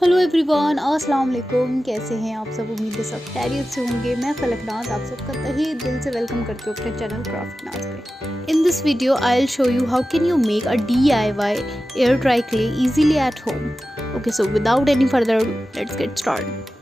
Hello everyone, अस्सलाम वालेकुम। कैसे हैं आप सब? उम्मीद है सब खैरियत से होंगे। मैं फलकनाज आप सबका तहे दिल से वेलकम करती हूँ अपने चैनल क्राफ्टनाज पे। In this video I will show you how can you make a DIY air dry clay easily at home. Okay, so without any further let's get start.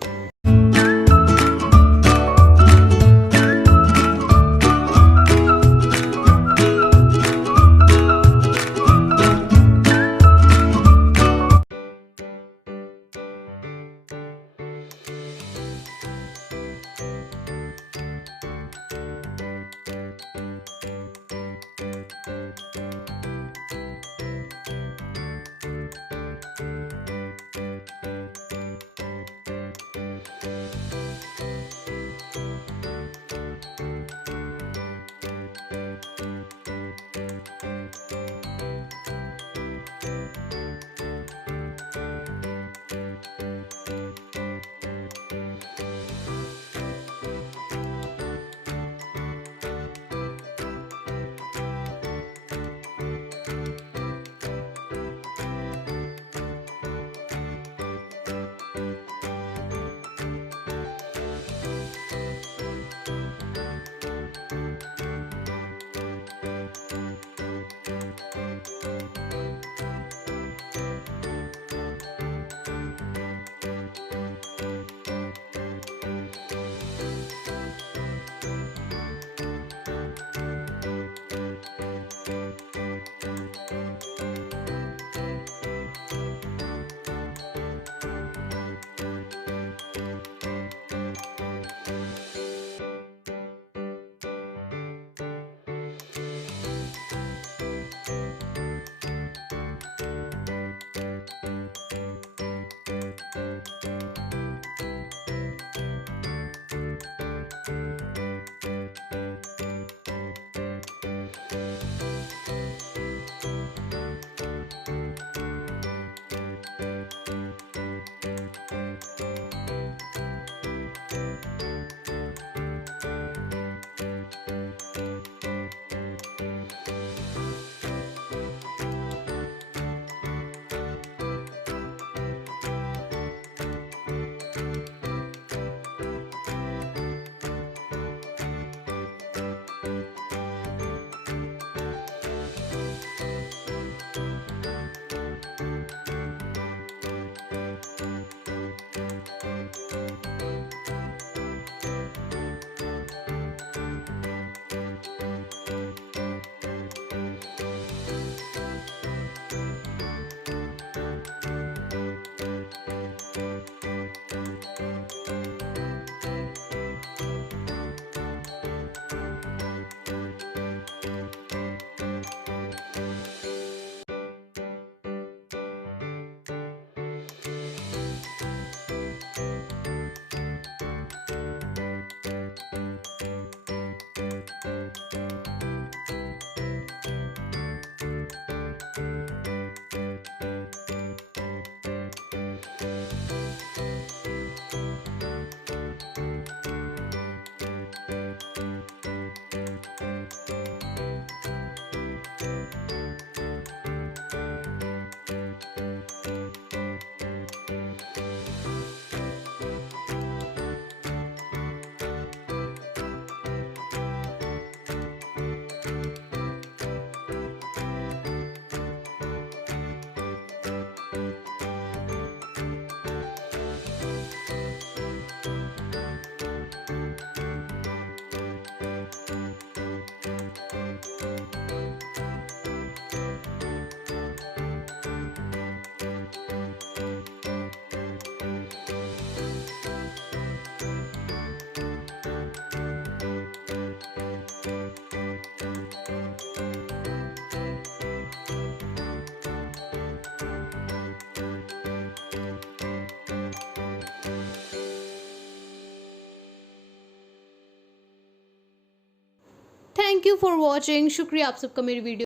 Thank you for watching. शुक्रिया आप सबका मेरी वीडियो